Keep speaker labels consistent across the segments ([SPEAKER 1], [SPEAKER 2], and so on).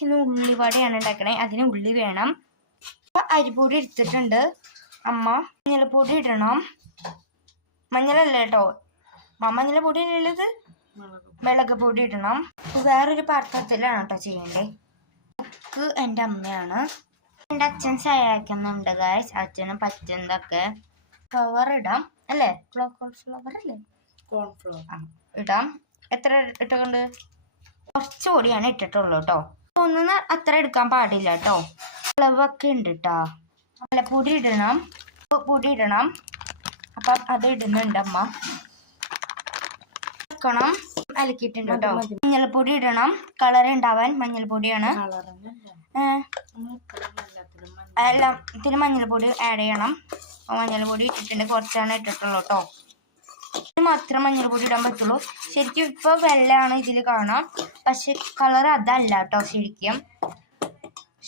[SPEAKER 1] ഇന്ന് ഉള്ളിവടയാണ് ഉണ്ടാക്കണേ. അതിന് ഉള്ളി വേണം. അപ്പൊ അരിപ്പൊടി എടുത്തിട്ടുണ്ട്. അമ്മ മഞ്ഞൾപ്പൊടി ഇടണം. മഞ്ഞളല്ല കേട്ടോ അമ്മ മഞ്ഞൾപ്പൊടി അല്ലത് മിളക് പൊടി ഇടണം വേറൊരു പാത്രത്തിലാണ് കേട്ടോ ചെയ്യണ്ടേ. കുക്ക് എന്റെ അമ്മയാണ്. എന്റെ അച്ഛൻ സഹായിക്കുന്നുണ്ട് ഗായ്സ് അച്ഛനും പറ്റുന്നതൊക്കെ ഫ്ലവർ ഇടാം. അല്ലേ? ഫ്ലവർ അല്ലേ?
[SPEAKER 2] കോൺഫ്ലോർ
[SPEAKER 1] ആ ഇടാം. എത്ര ഇട്ടുകൊണ്ട്? കുറച്ച് പൊടിയാണ് ഇട്ടിട്ടുള്ളൂ കേട്ടോ ഒന്നും അത്ര എടുക്കാൻ പാടില്ല കേട്ടോ അളവൊക്കെ ഉണ്ട് കേട്ടോ മലപ്പൊടി ഇടണം. പൊടി ഇടണം. അപ്പം അത് ഇടുന്നുണ്ട് അമ്മ. വെക്കണം. അലക്കിയിട്ടുണ്ട് കേട്ടോ മഞ്ഞൾപ്പൊടി ഇടണം. കളർ ഉണ്ടാവാൻ മഞ്ഞൾപ്പൊടിയാണ്. എല്ലാത്തിനും മഞ്ഞൾപ്പൊടി ആഡ് ചെയ്യണം. അപ്പോൾ മഞ്ഞൾപ്പൊടി ഇട്ടിട്ടുണ്ട് കുറച്ചാണ് ഇട്ടിട്ടുള്ളൂ കേട്ടോ മാത്രം മഞ്ഞൾപ്പൊടി ഇടാൻ പറ്റുള്ളൂ. ശരിക്കും ഇപ്പോൾ വെള്ളയാണ് ഇതിൽ കാണാം. പക്ഷെ കളർ അതല്ല കേട്ടോ ശരിക്കും.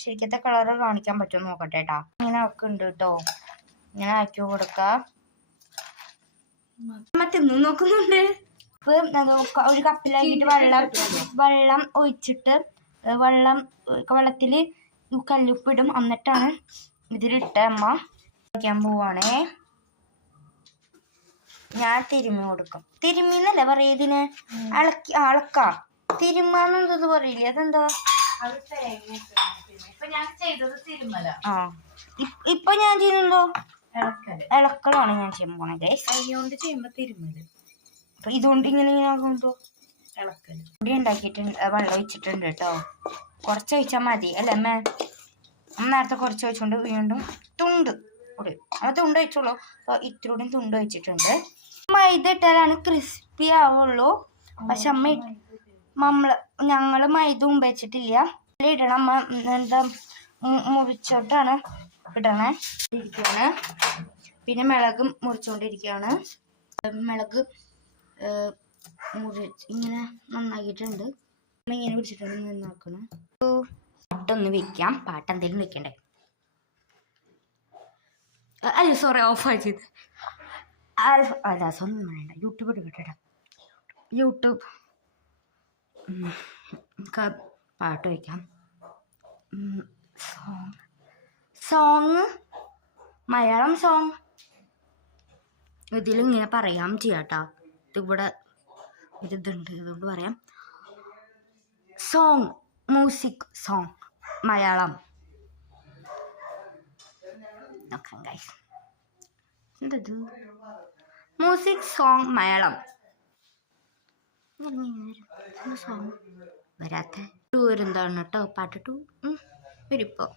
[SPEAKER 1] ശരിക്കത്തെ കളർ കാണിക്കാൻ പറ്റുമോ നോക്കട്ടെ കേട്ടാ ഇങ്ങനെ ഒക്കെ ഉണ്ട് കേട്ടോ ഇങ്ങനെ ആക്കി കൊടുക്ക. മറ്റൊന്നും നോക്കുന്നുണ്ട്. ഇപ്പൊ ഒരു കപ്പിലാക്കിയിട്ട് വെള്ളം വെള്ളം ഒഴിച്ചിട്ട് വെള്ളം വെള്ളത്തിൽ കല്ലുപ്പിടും എന്നിട്ടാണ് ഇതിലിട്ട അമ്മ വയ്ക്കാൻ പോവാണേ. ഞാൻ തിരുമ്മി കൊടുക്കും. തിരുമ്മി എന്നല്ല പറയാ ഇതിന്? അളക്കി അളക്കാം. തിരുമ്മാന്നത് പറയില്ലേ? അതെന്താ ആ. ഇപ്പൊ ഞാൻ ചെയ്യുന്നുണ്ടോ ഇളക്കളാണ് ഞാൻ ചെയ്യാൻ
[SPEAKER 2] പോണത് കൈകൊണ്ട് ചെയ്യുമ്പോ
[SPEAKER 1] അപ്പൊ ഇതുകൊണ്ട് ഇങ്ങനെ ഇങ്ങനെ ആകുമ്പോ പൊടി ഉണ്ടാക്കിയിട്ടുണ്ട് വെള്ളം ഒഴിച്ചിട്ടുണ്ട് കേട്ടോ. കുറച്ച് ഒഴിച്ചാൽ മതി. അല്ലേ അമ്മ? അമ്മ നേരത്തെ കുറച്ച് ഒഴിച്ചുകൊണ്ട് വീണ്ടും തുണ്ട്. പൊടി നമ്മൾ തുണ്ട് വെച്ചോളൂ. അപ്പോൾ ഇത്രയും തുണ്ട് വെച്ചിട്ടുണ്ട്. മൈദ ഇട്ടാലാണ് ക്രിസ്പി ആവുള്ളൂ. പക്ഷെ അമ്മ നമ്മൾ ഞങ്ങൾ മൈദ വെച്ചിട്ടില്ല. ഇടണം. അമ്മ എന്താ മുറിച്ചോട്ടാണ് ഇടണേ. ഇരിക്കുകയാണ് പിന്നെ മിളക് മുറിച്ചോണ്ടിരിക്കുകയാണ് മിളക് മുറി ഇങ്ങനെ നന്നാക്കിയിട്ടുണ്ട്. ഇങ്ങനെ പിടിച്ചിട്ടുണ്ട് നന്നാക്കണേ. പാട്ടൊന്ന് വെക്കാം. പാട്ട് എന്തെങ്കിലും വെക്കണ്ടേ? അ- അയ്യോ സോറി ഓഫ് ആക്കിയത്. അല്ല സ്വന്തം വേണ്ട. യൂട്യൂബ് എടുക്കട്ടെ യൂട്യൂബ് പാട്ട് വയ്ക്കാം. സോങ് സോങ് മലയാളം സോങ് ഇതിലിങ്ങനെ പറയാം ചെയ്യാട്ടോ. ഇതിവിടെ ഒരിതുണ്ട് അതുകൊണ്ട് പറയാം. Song music song Malayalam. നോക്കാം ഗൈസ് എന്തത് മ്യൂസിക് സോങ് മലയാളം. സോങ് വരാത്ത. ടൂ വരുന്നതാണ് കേട്ടോ. പാട്ട് ടൂ. വരും ഇപ്പോൾ